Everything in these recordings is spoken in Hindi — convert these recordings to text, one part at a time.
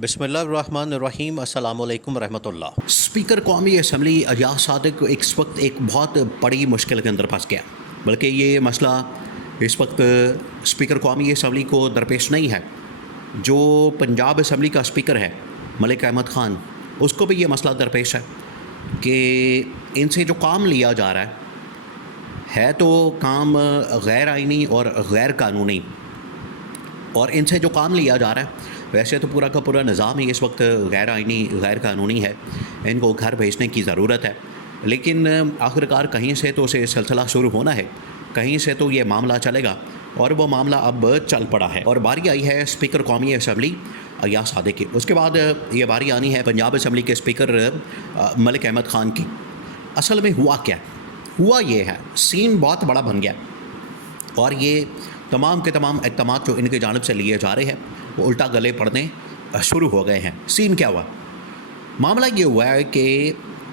बिस्मिल्लाहिर्रहमानिर्रहीम अस्सलामुअलैकुम रहमतुल्लाह। स्पीकर कौमी असम्बली अयाज सादिक इस वक्त एक बहुत बड़ी मुश्किल के अंदर फंस गया। बल्कि ये मसला इस वक्त स्पीकर कौमी असम्बली को दरपेश नहीं है, जो पंजाब असम्बली का स्पीकर है मलिक अहमद ख़ान, उसको भी ये मसला दरपेश है कि इनसे जो काम लिया जा रहा है तो काम गैर आइनी और गैर कानूनी, और इनसे जो काम लिया जा रहा है वैसे तो पूरा का पूरा निज़ाम ही इस वक्त गैर आइनी गैर कानूनी है। इनको घर भेजने की ज़रूरत है, लेकिन आखिरकार कहीं से तो उसे सिलसिला शुरू होना है, कहीं से तो ये मामला चलेगा, और वो मामला अब चल पड़ा है। और बारी आई है स्पीकर कौमी असम्बली अयाज सादिक की। उसके बाद ये बारी आनी है पंजाब असम्बली के स्पीकर मलिक अहमद ख़ान की। असल में हुआ क्या? हुआ ये है, सीन बहुत बड़ा बन गया और ये तमाम के तमाम इक़दाम जो इनके जानिब से लिए जा रहे हैं वो उल्टा गले पड़ने शुरू हो गए हैं। सीन क्या हुआ? मामला ये हुआ है कि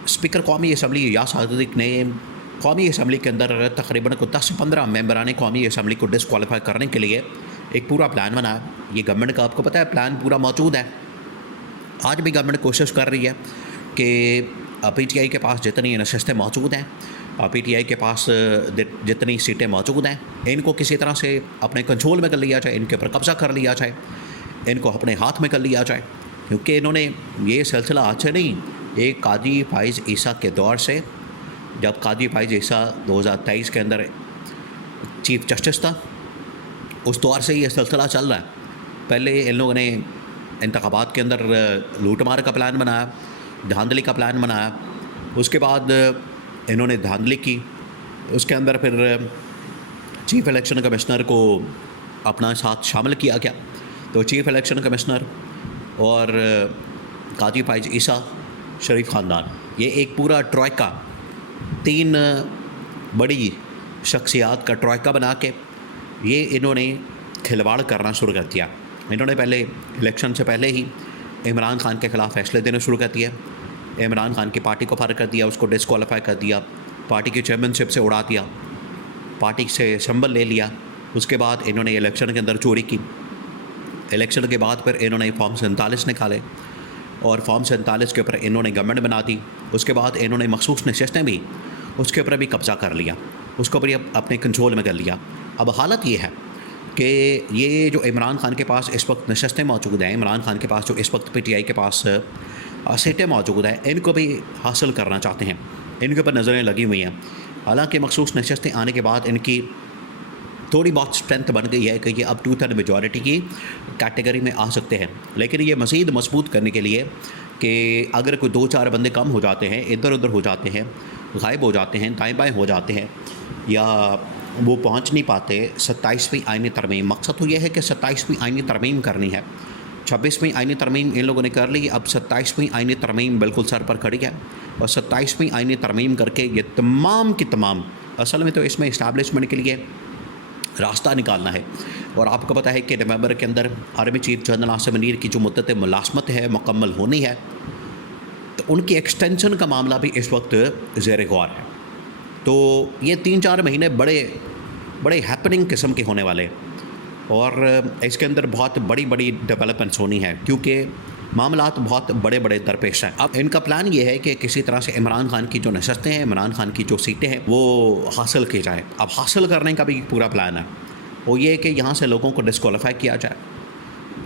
स्पीकर कौमी असम्बली अयाज सादिक ने कौमी असम्बली के अंदर तकरीबन 10 से 15 मेंबरान कौमी असम्बली को डिसक्वालीफाई करने के लिए एक पूरा प्लान बनाया। ये गवर्नमेंट का, आपको पता है, प्लान पूरा मौजूद है। आज भी गवर्नमेंट कोशिश कर रही है कि PTI के पास जितनी नशस्तें मौजूद हैं, PTI के पास जितनी सीटें मौजूद हैं, इनको किसी तरह से अपने कंट्रोल में कर लिया जाए, इनके ऊपर कब्ज़ा कर लिया जाए, इनको अपने हाथ में कर लिया जाए। क्योंकि इन्होंने ये सिलसिला आज से नहीं, एक काजी फाइज़ ईसा के दौर से, जब काजी फाइज़ ईसा 2023 के अंदर चीफ जस्टिस था, उस दौर से ये सिलसिला चल रहा है। पहले इन लोगों ने इंतखाबात के अंदर लूट मार का प्लान बनाया, धांधली का प्लान बनाया, उसके बाद इन्होंने धांधली की, उसके अंदर फिर चीफ़ इलेक्शन कमिश्नर को अपना साथ शामिल किया गया। तो चीफ़ इलेक्शन कमिश्नर और काजी फाइज़ ईसा शरीफ ख़ानदान, ये एक पूरा ट्रॉयका, 3 बड़ी शख्सियात का ट्रॉयका बना के ये इन्होंने खिलवाड़ करना शुरू कर दिया। इन्होंने पहले इलेक्शन से पहले ही इमरान ख़ान के ख़िलाफ़ फैसले देने शुरू कर दिए। इमरान ख़ान की पार्टी को फारिग कर दिया, उसको डिसक्वालीफाई कर दिया, पार्टी की चेयरमैनशिप से उड़ा दिया, पार्टी से संबल ले लिया। उसके बाद इन्होंने इलेक्शन के अंदर चोरी की। इलेक्शन के बाद फिर इन्होंने फॉर्म 47 निकाले और फॉर्म 47 के ऊपर इन्होंने गवर्नमेंट बना दी। उसके बाद इन्होंने मखसूस नशस्तें भी, उसके ऊपर भी कब्ज़ा कर लिया, उसको भी अपने कंट्रोल में कर लिया। अब हालत ये है कि ये जो इमरान ख़ान के पास इस वक्त नशस्तें मौजूद हैं, इमरान ख़ान के पास जो इस वक्त PTI के पास सीटें मौजूद हैं, इनको भी हासिल करना चाहते हैं, इनके ऊपर नज़रें लगी हुई हैं। हालांकि मखसूस नशस्तें आने के बाद इनकी थोड़ी बहुत स्ट्रेंथ बन गई है कि ये अब 2/3 मेजॉरिटी की कैटेगरी में आ सकते हैं। लेकिन ये मज़ीद मजबूत करने के लिए कि अगर कोई 2-4 बंदे कम हो जाते हैं, इधर उधर हो जाते हैं, गायब हो जाते हैं, दाएँ बाएँ हो जाते हैं, या वो पहुँच नहीं पाते 27वीं आईनी तरमीम, मकसद तो ये है कि 27वीं आईनी तरमीम करनी है। 26वीं आईनी तरमीम इन लोगों ने कर ली, अब 27वीं आईनी तरमीम बिल्कुल सर पर खड़ी है, और 27वीं आईनी तरमीम करके ये तमाम की तमाम, असल में तो इसमें इस्टेब्लिशमेंट के लिए रास्ता निकालना है। और आपको पता है कि नवंबर के अंदर army chief general Asim Munir की जो मुद्दत मुलाजमत है मुकम्मल होनी है, तो उनकी एक्सटेंशन का मामला भी इस वक्त ज़ेर गौर है। तो ये 3-4 महीने बड़े हैपनिंग किस्म के होने वाले, और इसके अंदर बहुत बड़ी बड़ी डेवलपमेंट्स होनी है, क्योंकि मामलात बहुत बड़े बड़े दरपेश हैं। अब इनका प्लान ये है कि किसी तरह से इमरान ख़ान की जो नशस्तें हैं, इमरान ख़ान की जो सीटें हैं, वो हासिल की जाए। अब हासिल करने का भी पूरा प्लान है, वो ये कि यहाँ से लोगों को डिसक्वालीफाई किया जाए,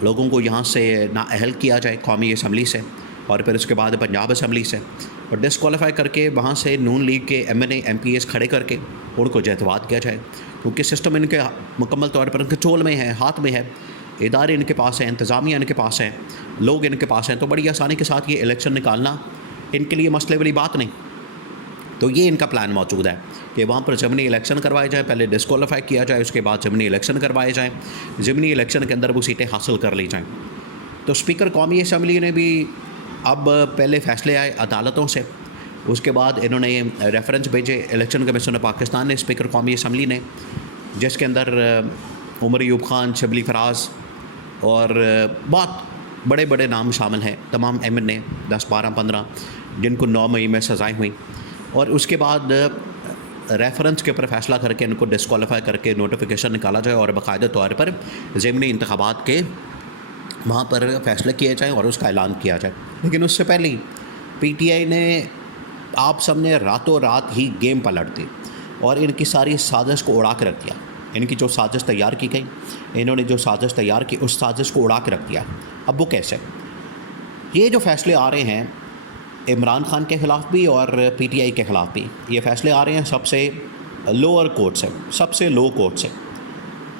लोगों को यहाँ से नाअहल किया जाए कौमी असम्बली से, और फिर उसके बाद पंजाब असम्बली से, और डिसक्वालीफाई करके वहाँ से नून लीग के MNA MPs खड़े करके उनको जहतवाद किया जाए। क्योंकि सिस्टम इनके मुकम्मल तौर पर कंट्रोल में है, हाथ में है, इदारे इनके पास हैं, इंतज़ामिया इनके पास है, लोग इनके पास हैं, तो बड़ी आसानी के साथ ये इलेक्शन निकालना इनके लिए मसले वाली बात नहीं। तो ये इनका प्लान मौजूद है कि वहाँ पर ज़मीनी इलेक्शन करवाए जाए, पहले डिसक्वालीफाई किया जाए, उसके बाद ज़मीनी इलेक्शन करवाए जाएँ, ज़मीनी इलेक्शन के अंदर वो सीटें हासिल कर ली जाएँ। तो स्पीकर कौमी असम्बली ने भी अब पहले फ़ैसले आए अदालतों से, उसके बाद इन्होंने रेफरेंस भेजे इलेक्शन कमीशन ऑफ पाकिस्तान ने स्पीकर कौमी असम्बली ने, जिसके अंदर उमर अयूब ख़ान, शबली फराज और बहुत बड़े बड़े नाम शामिल हैं, तमाम MNA 10, 12, 15 जिनको 9 मई में सज़ाएँ हुई। और उसके बाद रेफरेंस के ऊपर फैसला करके इनको डिसक्वालीफाई करके नोटिफिकेशन निकाला जाए और बाकायदा तौर पर ज़मीनी इंतखाबात के वहाँ पर फैसले किए जाएँ और उसका ऐलान किया जाए। लेकिन उससे पहले ही पीटीआई ने आप सबने रातों रात ही गेम पलट दी और इनकी सारी साजिश को उड़ा के रख दिया। इनकी जो साजिश तैयार की गई, इन्होंने जो साजिश तैयार की, उस साजिश को उड़ा के रख दिया। अब वो कैसे? ये जो फैसले आ रहे हैं इमरान खान के ख़िलाफ़ भी और पीटीआई के ख़िलाफ़ भी, ये फैसले आ रहे हैं सबसे लोअर कोर्ट से, सबसे लो कोर्ट से,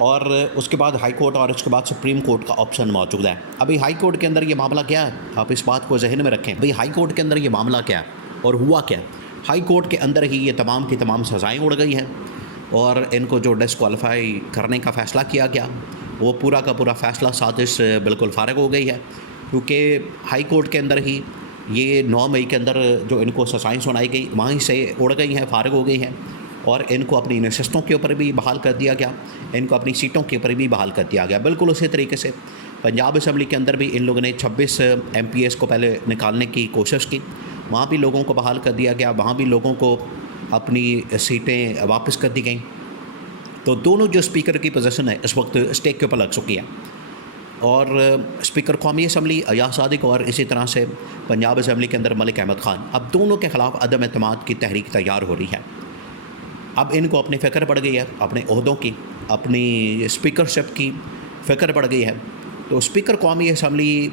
और उसके बाद हाई कोर्ट और उसके बाद सुप्रीम कोर्ट का ऑप्शन मौजूद है। अभी हाई कोर्ट के अंदर ये मामला क्या है, आप इस बात को जहन में रखें। भाई हाई कोर्ट के अंदर ये मामला क्या है और हुआ क्या? हाई कोर्ट के अंदर ही ये तमाम की तमाम सज़ाएँ उड़ गई हैं और इनको जो डिस्क्वालीफाई करने का फ़ैसला किया गया, वो पूरा का पूरा फ़ैसला साजिश बिल्कुल फ़ारिग हो गई है, क्योंकि हाई कोर्ट के अंदर ही ये 9 मई के अंदर जो इनको सज़ाएँ सुनाई गई वहीं से उड़ गई हैं, फ़ारिग हो गई हैं, और इनको अपनी नशस्तों के ऊपर भी बहाल कर दिया गया, इनको अपनी सीटों के ऊपर भी बहाल कर दिया गया। बिल्कुल उसी तरीके से पंजाब असम्बली के अंदर भी इन लोगों ने 26 MPs को पहले निकालने की कोशिश की, वहाँ भी लोगों को बहाल कर दिया गया, वहाँ भी लोगों को अपनी सीटें वापस कर दी गई। तो दोनों जो स्पीकर की पोजीशन है इस वक्त स्टेक के ऊपर लग चुकी है, और स्पीकर कौमी असम्बली अयाज सादिक और इसी तरह से पंजाब असम्बली के अंदर मलिक अहमद ख़ान, अब दोनों के ख़िलाफ़ अदम एतमाद की तहरीक तैयार हो रही है। अब इनको अपनी फ़िक्र पड़ गई है, अपने ओहदों की, अपनी स्पीकरशिप की फ़िक्र पड़ गई है। तो स्पीकर कौमी असम्बली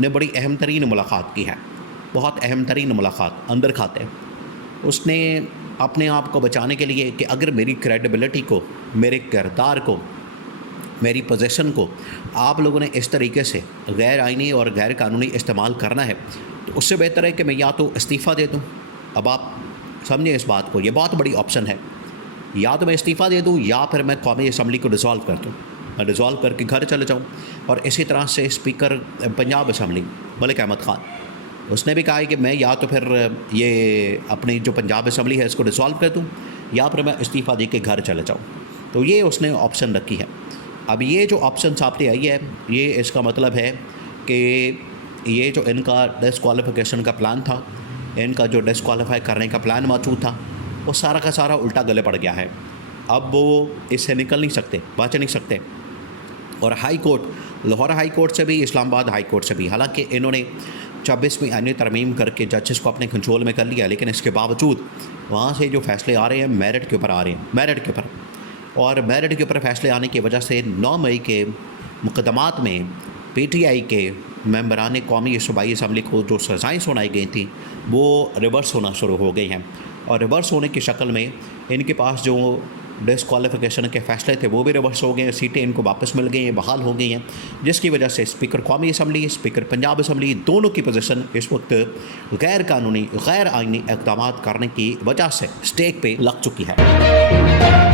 ने बड़ी अहम तरीन मुलाकात की है, बहुत अहम तरीन मुलाकात अंदर खाते। उसने अपने आप को बचाने के लिए कि अगर मेरी क्रेडिबिलिटी को, मेरे किरदार को, मेरी पोजीशन को आप लोगों ने इस तरीके से गैर आइनी और गैर कानूनी इस्तेमाल करना है, तो उससे बेहतर है कि मैं या तो इस्तीफ़ा दे दूँ। अब आप समझें इस बात को, ये बहुत बड़ी ऑप्शन है, या तो मैं इस्तीफ़ा दे दूँ या फिर मैं कौमी असम्बली को डिसॉल्व कर दूँ, मैं डिसॉल्व करके घर चले जाऊँ। और इसी तरह से स्पीकर पंजाब असम्बली मलिक अहमद ख़ान, उसने भी कहा है कि मैं या तो फिर ये अपनी जो पंजाब असम्बली है इसको डिसॉल्व कर दूँ या फिर मैं इस्तीफ़ा दे के घर चले जाऊँ। तो ये उसने ऑप्शन रखी है। अब ये जो ऑप्शन सामने आई है, ये इसका मतलब है कि ये जो इनका डिस्क्वालिफिकेशन का प्लान था, इनका जो डिस्क्वालीफाई करने का प्लान मौजूद था, वो सारा का सारा उल्टा गले पड़ गया है। अब वो इससे निकल नहीं सकते, बच नहीं सकते। और high court, Lahore high court से भी, इस्लामाबाद हाई कोर्ट से भी, हालांकि इन्होंने 26वीं आईनी तरमीम करके जजेस को अपने कंट्रोल में कर लिया, लेकिन इसके बावजूद वहाँ से जो फैसले आ रहे हैं मेरिट के ऊपर आ रहे हैं, मेरिट के ऊपर। और मेरिट के ऊपर फैसले आने की वजह से 9 मई के मुकदमात में पीटीआई के मेंबरान कौमी सूबाई असम्बली को जो सज़ाएँ सुनाई गई थी वो रिवर्स होना शुरू हो गई हैं, और रिवर्स होने की शक्ल में इनके पास जो डिस्क्वालिफिकेशन के फ़ैसले थे वो भी रिवर्स हो गए, सीटें इनको वापस मिल गई हैं, बहाल हो गई हैं, जिसकी वजह से स्पीकर कौमी असम्बली, स्पीकर पंजाब असम्बली, दोनों की पोजीशन इस वक्त गैर कानूनी, गैर आइनी इक़दामात करने की वजह से स्टेक पे लग चुकी है।